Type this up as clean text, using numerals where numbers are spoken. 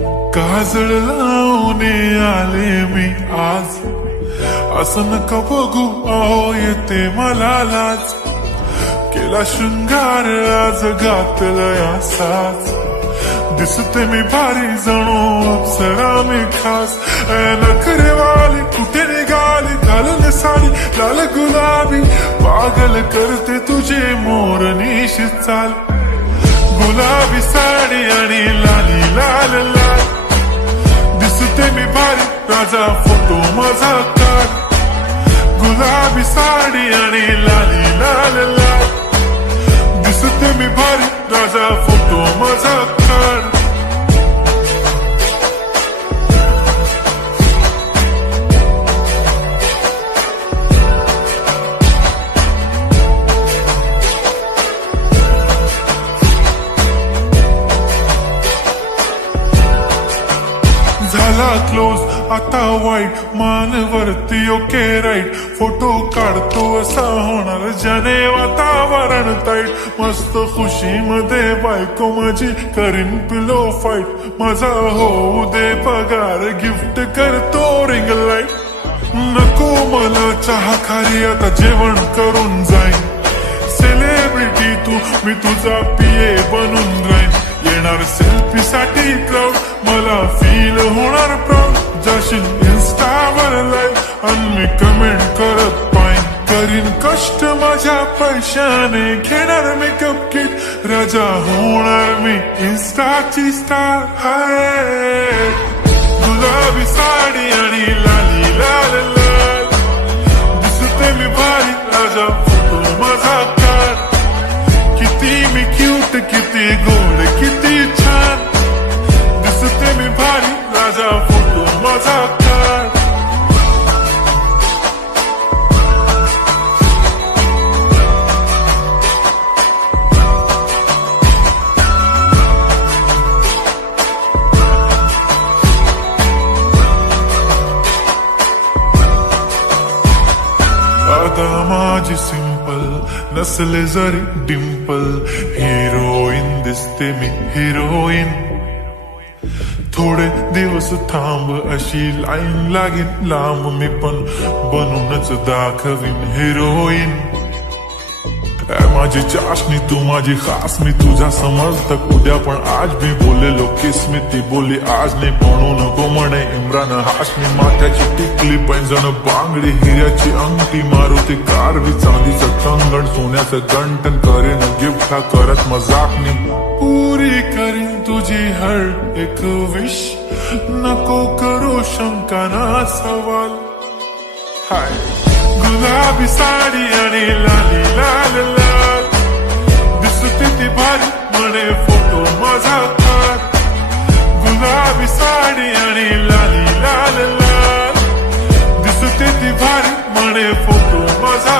काजळ लावून आले मी आज, असं नका बघू अहो येते मला लाज. केला शृंगार आज घातलाय असाच, दिसते मी भारी जणू अप्सरा मी खास. नखरेवाली कुठे निघाली घालून साडी लाल गुलाबी, पागल करते तुझे मोरनीश चाल. गुलाबी साडी आणि लाली लाल लाल, दिसते मी भारी राजा फोटो माझा काढ. गुलाबी साडी आणि लाली लाल लाल, दिसते मी भारी राजा फोटो माझा काढ. झाला क्लोज आता वाईट, मान वरती ओके राईट. फोटो काढतो असा होणार ज्याने वातावरण ताईट. मस्त खुशी मध्ये बायको माझी करीन पिलो फाईट. माझा होऊ दे पगार गिफ्ट करतो रिंग लाईट. नको मला चहा खारी आता जेवण करून जाईन. सेलिब्रिटी तू मी तुझा पिये बनून राहीन. येणार सेल्फी साठी क्राऊड मला फील होणार प्राऊड. जाशील इन्स्टावर लाईव्ह आणि मी कमेंट करत पाईन. करीन कष्ट माझ्या पैशाने घेणार मेकअप किट. राजा होणार मी इन्स्टाची स्टार. हाय गुलाबी साडी आणि लाली लाल लाल, दिसते मी भारी राजा फोटो माझा काढ. किती मी क्यूट किती गोड किती छान, दिसते मी भारी राजा फोटो माझा काढ. आता माझी सिंपल नसले जरी डिंपल, हिरोईन दिसते मी हिरोईन. थोडे दिवस थांब अशी लाईन लागेल लांब, मी पण बनूनच दाखवीन हिरोईन. माझी चाशनी तू माझी खास, मी तुझा समर्थक उद्या पण आज मी बोललेलो किस मी. ती बोली आज नाही म्हणू नको म्हणे इम्रान हाशमी. माथ्याची टिकली पैंजण बांगडी हिऱ्याची अंगठी, मारुती कारवी चांदीचं कंगण सोन्याचं गंटन. करेन गिफ्ट हा करत मजाक मी. पुरी करीन तुझी हर एक विश, नको करू शंका ना सवाल. हाय गुलाबी साडी आणि लाली लाल लाल, दिसते ती भारी म्हणे फोटो माझा काढ. गुलाबी साडी आणि लाली लाल लाल, दिसते ती भारी म्हणे फोटो माझा